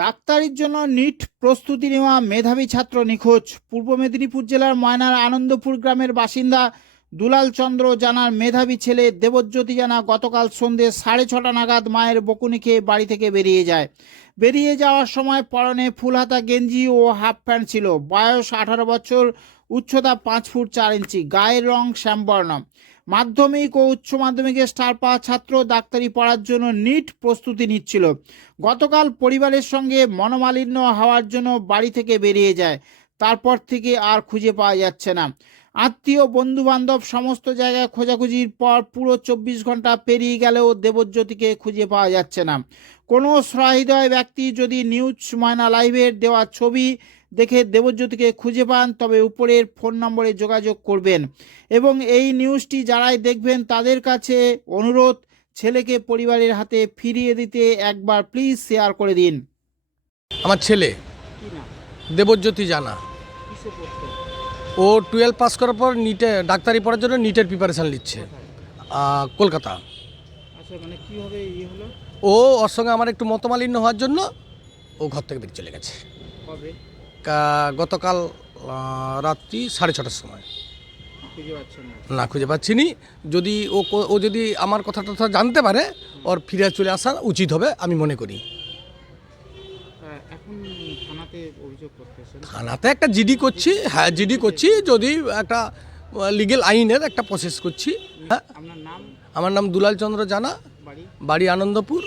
ডাক্তারির জন্য নিট প্রস্তুতি নেওয়া মেধাবী ছাত্র নিখোঁজ। পূর্ব মেদিনীপুর জেলার ময়নার আনন্দপুর গ্রামের বাসিন্দা দুলাল চন্দ্র জানার মেধাবী ছেলে দেবজ্যোতি জানা গতকাল সন্ধে সাড়ে ছটা নাগাদ মায়ের বকুনি খেয়ে বাড়ি থেকে বেরিয়ে যায়। বেরিয়ে যাওয়ার সময় পরনে ফুলহাতা গেঞ্জি ও হাফ প্যান্ট ছিল। বয়স আঠারো বছর, উচ্চতা পাঁচ ফুট চার ইঞ্চি, গায়ের রং শ্যামবর্ণ। মাধ্যমিক ও উচ্চ মাধ্যমিকে স্টার পাওয়া ছাত্র ডাক্তারি পড়ার জন্য নিট প্রস্তুতি নিচ্ছিল। গতকাল পরিবারের সঙ্গে মনোমালিন্য হওয়ার জন্য বাড়ি থেকে বেরিয়ে যায়। তারপর থেকে আর খুঁজে পাওয়া যাচ্ছে না। আত্মীয় বন্ধু বান্ধব সমস্ত জায়গায় খোঁজাখুঁজির পর পুরো চব্বিশ ঘণ্টা পেরিয়ে গেলেও দেবজ্যোতিকে খুঁজে পাওয়া যাচ্ছে না। কোনো সহৃদয় ব্যক্তি যদি নিউজ ময়না লাইভের দেওয়া ছবি দেখে দেবজ্যোতিকে খুঁজে পান তবে উপরের ফোন নম্বরে যোগাযোগ করবেন। এবং এই নিউজটি যারাই দেখবেন তাদের কাছে অনুরোধ ছেলেকে পরিবারের হাতে ফিরিয়ে দিতে একবার প্লিজ শেয়ার করে দিন। আমার ছেলে দেবজ্যোতি জানা। ও টুয়েলভ পাস করার পর নিটে ডাক্তারি পড়ার জন্য নিটের প্রিপারেশান নিচ্ছে কলকাতা। আচ্ছা মানে ও ওর সঙ্গে আমার একটু মতমালিন্য হওয়ার জন্য ও ঘর থেকে বেরিয়ে চলে গেছে। গতকাল রাত্রি সাড়ে ছটার সময়। না। খুঁজে পাচ্ছি নি। যদি ও ও যদি আমার কথা টথা জানতে পারে ওর ফিরে চলে আসা উচিত হবে আমি মনে করি। থানাতে একটা জিডি করছি হ্যাঁ জিডি করছি যদি একটা লিগেল আইনের একটা প্রসেস করছি। হ্যাঁ আমার নাম দুলাল চন্দ্র জানা বাড়ি আনন্দপুর।